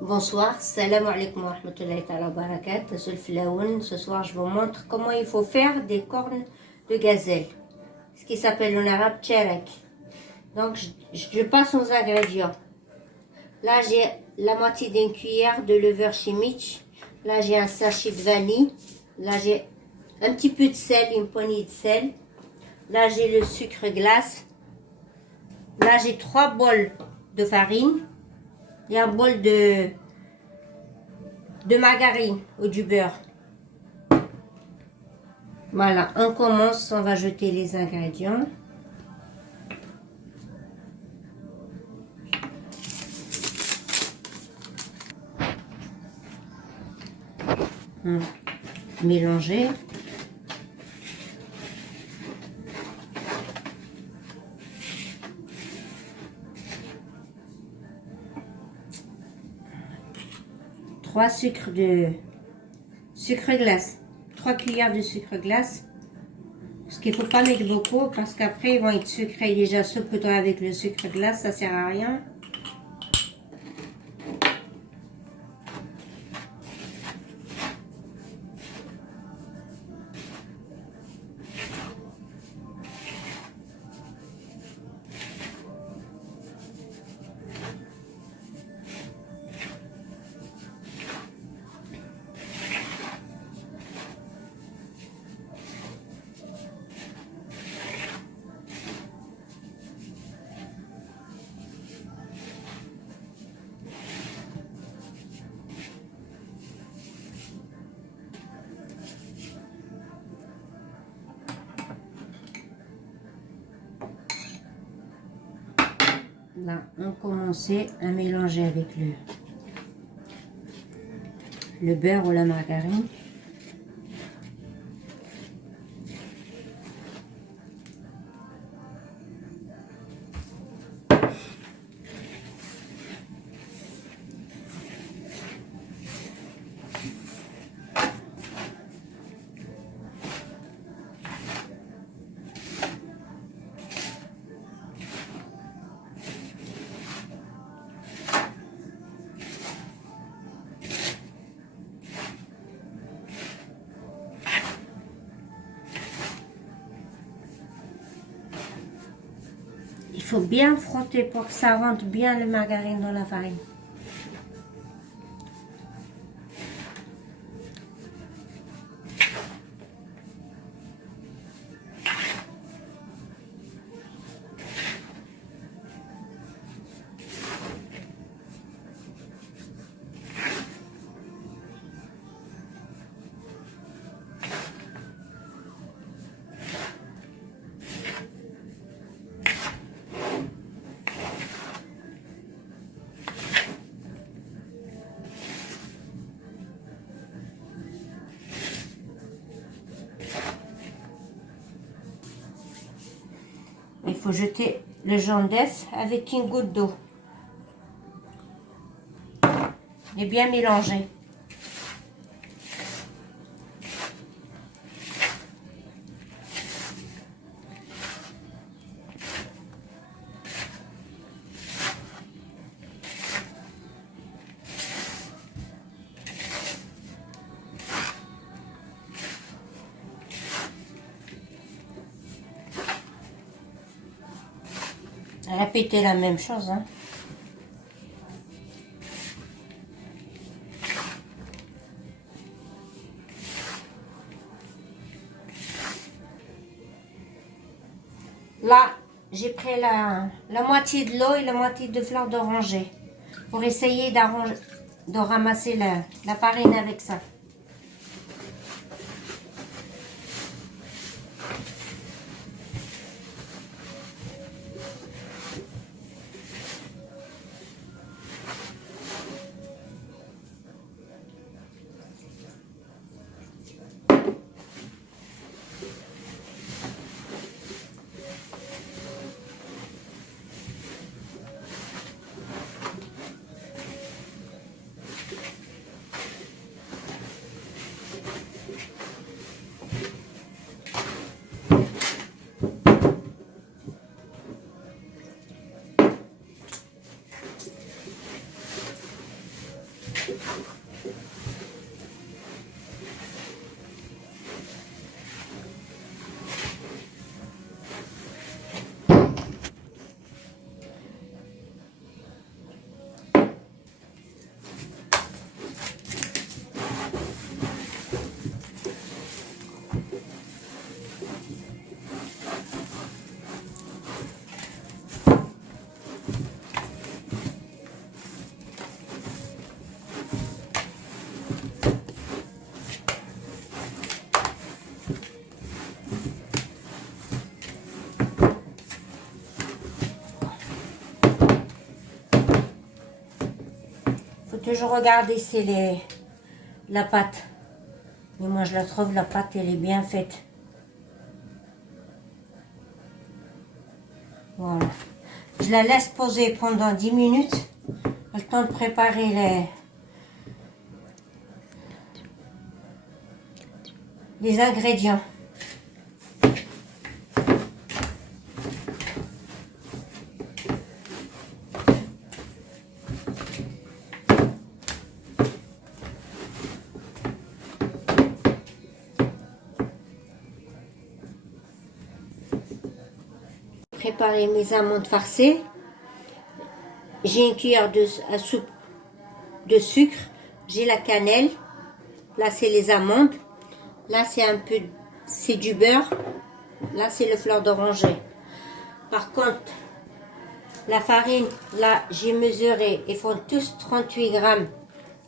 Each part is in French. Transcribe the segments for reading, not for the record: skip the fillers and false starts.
Bonsoir, salam alaikum wa rahmatullahi ta'ala wa barakatuh. Ce soir, je vous montre comment il faut faire des cornes de gazelle, ce qui s'appelle en arabe tcherek. Donc, je passe aux ingrédients. Là, j'ai la moitié d'une cuillère de levure chimique. Là, j'ai un sachet de vanille. Là, j'ai un petit peu de sel, une poignée de sel. Là, j'ai le sucre glace. Là, j'ai 3 bols de farine et un bol de margarine ou du beurre. Voilà, on commence, on va jeter les ingrédients. Mélanger. Trois sucre glace. 3 cuillères de sucre glace. Parce qu'il ne faut pas mettre beaucoup parce qu'après ils vont être sucrés déjà saupoudrés avec le sucre glace, ça sert à rien. Là, on commence à mélanger avec le beurre ou la margarine. Il faut bien frotter pour que ça rentre bien le margarine dans la farine. Il faut jeter le jaune d'œuf avec une goutte d'eau et bien mélanger. Répétez la même chose, hein. Là, j'ai pris la moitié de l'eau et la moitié de fleur d'oranger pour essayer de ramasser la farine avec ça. Faut toujours regarder si la pâte. Mais moi je la trouve, la pâte elle est bien faite. Voilà. Je la laisse poser pendant 10 minutes. Le temps de préparer les ingrédients. Préparer mes amandes farcies. J'ai une cuillère à soupe de sucre. J'ai la cannelle. Là, c'est les amandes. Là, c'est du beurre. Là, c'est le fleur d'oranger. Par contre, la farine, là, j'ai mesuré. Ils font tous 38 grammes.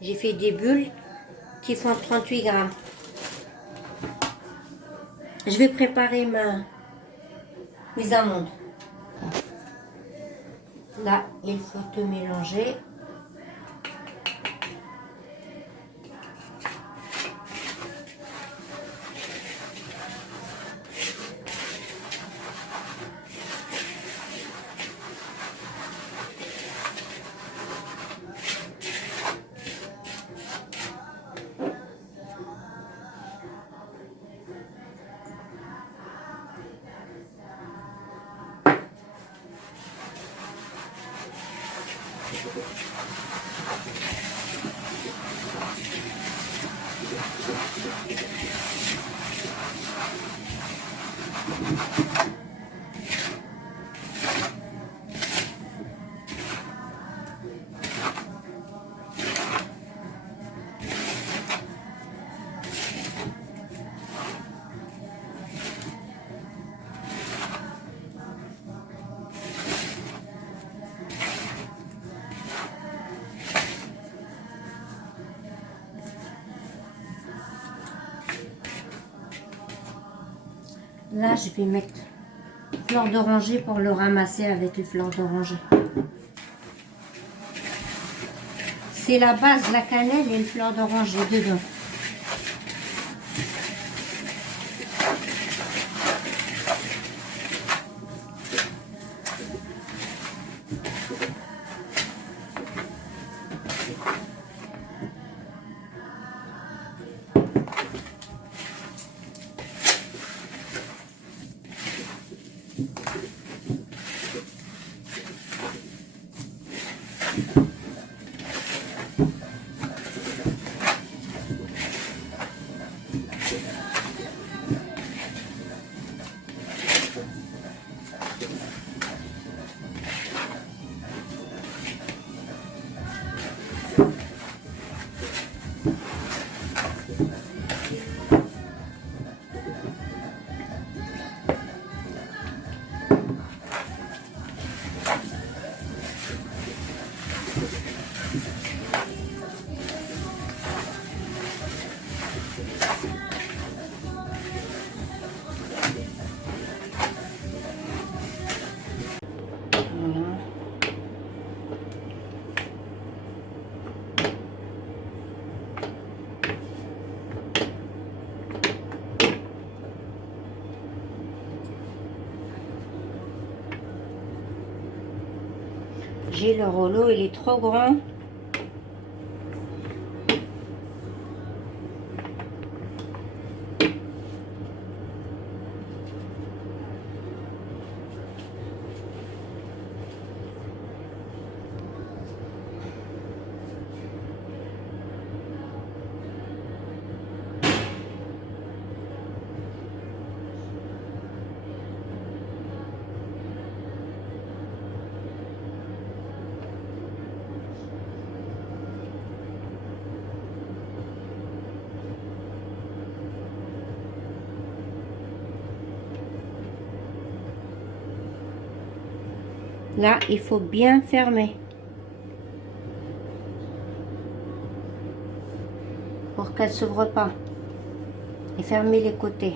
J'ai fait des bulles qui font 38 grammes. Je vais préparer mes amandes. Là, il faut tout mélanger. Là, je vais mettre fleur d'oranger pour le ramasser avec les fleurs d'oranger. C'est la base, la cannelle et le fleur d'oranger dedans. J'ai le rouleau, il est trop grand. Là, il faut bien fermer pour qu'elle ne s'ouvre pas. Et fermer les côtés.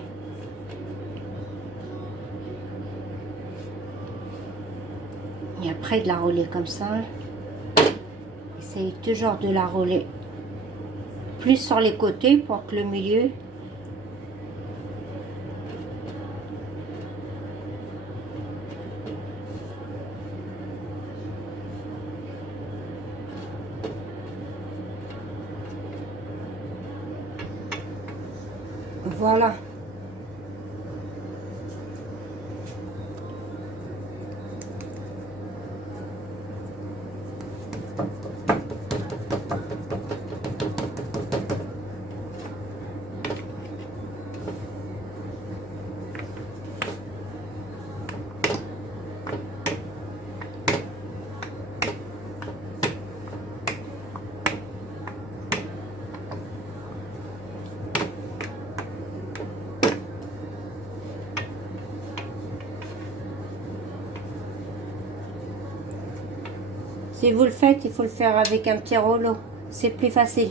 Et après de la rouler comme ça. Essayez toujours de la rouler plus sur les côtés pour que le milieu voilà. Si vous le faites, il faut le faire avec un petit rouleau. C'est plus facile.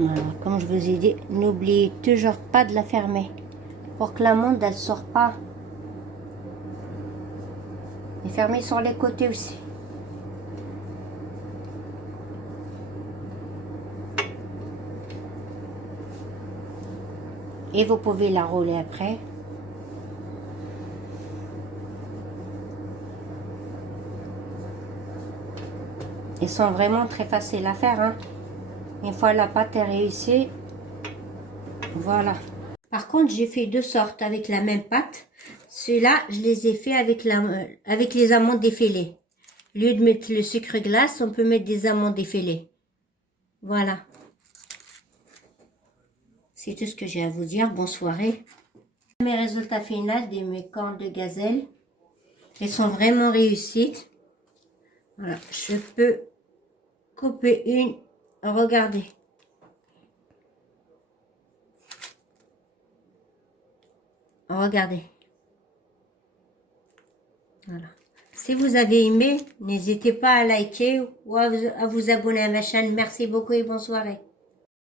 Voilà, comme je vous ai dit, n'oubliez toujours pas de la fermer pour que l'amande elle sort pas. Et fermez sur les côtés aussi. Et vous pouvez la rouler après. Ils sont vraiment très faciles à faire, hein. Une fois la pâte est réussie, voilà. Par contre, j'ai fait deux sortes avec la même pâte. Ceux-là, je les ai fait avec les amandes défilées. Au lieu de mettre le sucre glace, on peut mettre des amandes défilées. Voilà. C'est tout ce que j'ai à vous dire. Bonne soirée. Mes résultats finaux de mes cornes de gazelle. Elles sont vraiment réussies. Voilà. Je peux couper une. Regardez. Regardez. Voilà. Si vous avez aimé, n'hésitez pas à liker ou à vous abonner à ma chaîne. Merci beaucoup et bonne soirée.